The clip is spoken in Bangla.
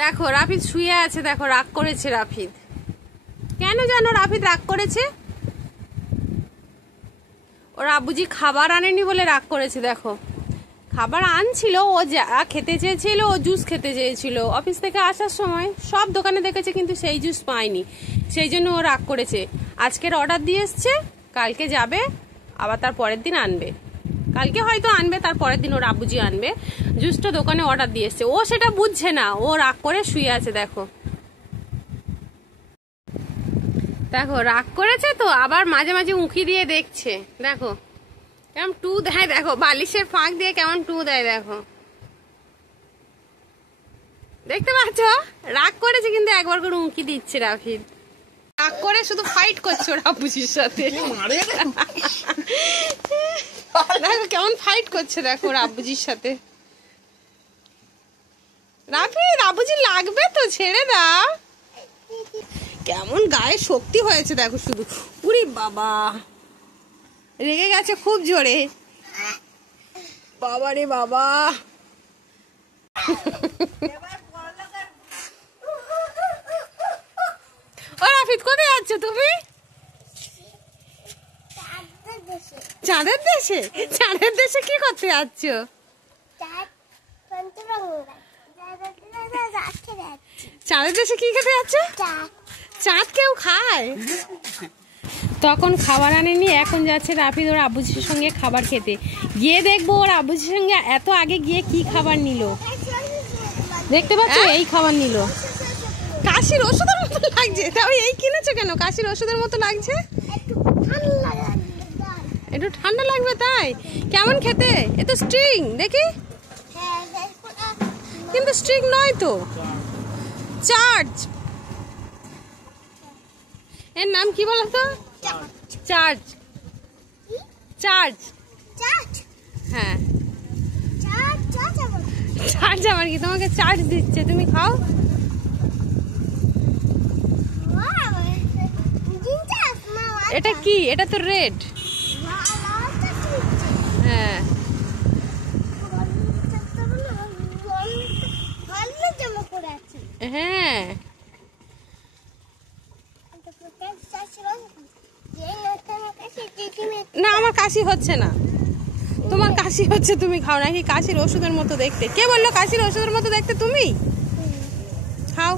দেখো রাফিদ শুয়ে আছে, দেখো রাগ করেছে রাফিদ। কেন জানো রাফিদ রাগ করেছে? ওর আব্বুজি খাবার আনেনি বলে রাগ করেছে। দেখো খাবার আনছিল, ও যা খেতে চেয়েছিল, ও জুস খেতে চেয়েছিল অফিস থেকে আসার সময়, সব দোকানে দেখেছে কিন্তু সেই জুস পায়নি, সেই জন্য ও রাগ করেছে। আজকের অর্ডার দিয়ে এসছে, কালকে যাবে, আবার তার পরের দিন আনবে। কালকে হয়তো আনবে, তার পরের দিন ওর আব্বুজি আনবে। জুসটা দোকানে অর্ডার দিয়ে এসছে, ও সেটা বুঝছে না, ও রাগ করে শুয়ে আছে। দেখো দেখো রাগ করেছে তো আবার মাঝে মাঝে উঁকি দিয়ে দেখছে। দেখো কেমন টু দেয়, দেখো বালিশের ফাঁক দিয়ে কেমন টু দেয়। দেখো দেখতে পাচ্ছ, রাগ করেছে কিন্তু একবার করে উঁকি দিচ্ছে রাফিদ। রাগ করে শুধু ফাইট করছে ওর আব্বুজির সাথে। দেখো কেমন ফাইট করছে, দেখো ওর আব্বুজির সাথে। রাফিদ আব্বুজি লাগবে তো, ছেড়ে দাও। কেমন গায়ে শক্তি হয়েছে দেখো শুধু। উরি বাবা, রেগে গেছে খুব জোরে। বাবা রে বাবা, ও রাফিদ কোথায় যাচ্ছ তুমি? চাঁদের দেশে? চাঁদের দেশে কি করতে যাচ্ছ? চাঁদের দেশে কি খেতে যাচ্ছ? চাঁদ কেউ খায়? তখন খাবার আনেনি, এখন যাচ্ছে রাফিদ ওর আব্বুজির সঙ্গে খাবার খেতে। গিয়ে দেখবো ওর আব্বুজির সঙ্গে এত আগে গিয়ে কি খাবার নিল। দেখতে পাচ্ছ এই খাবার নিল। কাশির ওষুধের মতো লাগছে, তবে এই কিনেছো কেন? কাশির ওষুধের মতো লাগছে, একটু ঠান্ডা লাগবে তাই। কেমন খেতে? এ তো স্ট্রিং দেখি, কিন্তু স্ট্রিং নয় তো, চার্জ। এর নাম কি বলতো? চার্জ। চার্জ, হ্যাঁ চার্জ। আমার কি তোমাকে চার্জ দিচ্ছে, তুমি খাও। এটা কি? এটা তো রেড। হ্যাঁ হ্যাঁ, না আমার কাশি হচ্ছে না, তোমার কাশি হচ্ছে, তুমি খাও নাকি? কাশির ওষুধের মতো দেখতে। কে বললো কাশির ওষুধের মতো দেখতে? তুমি খাও।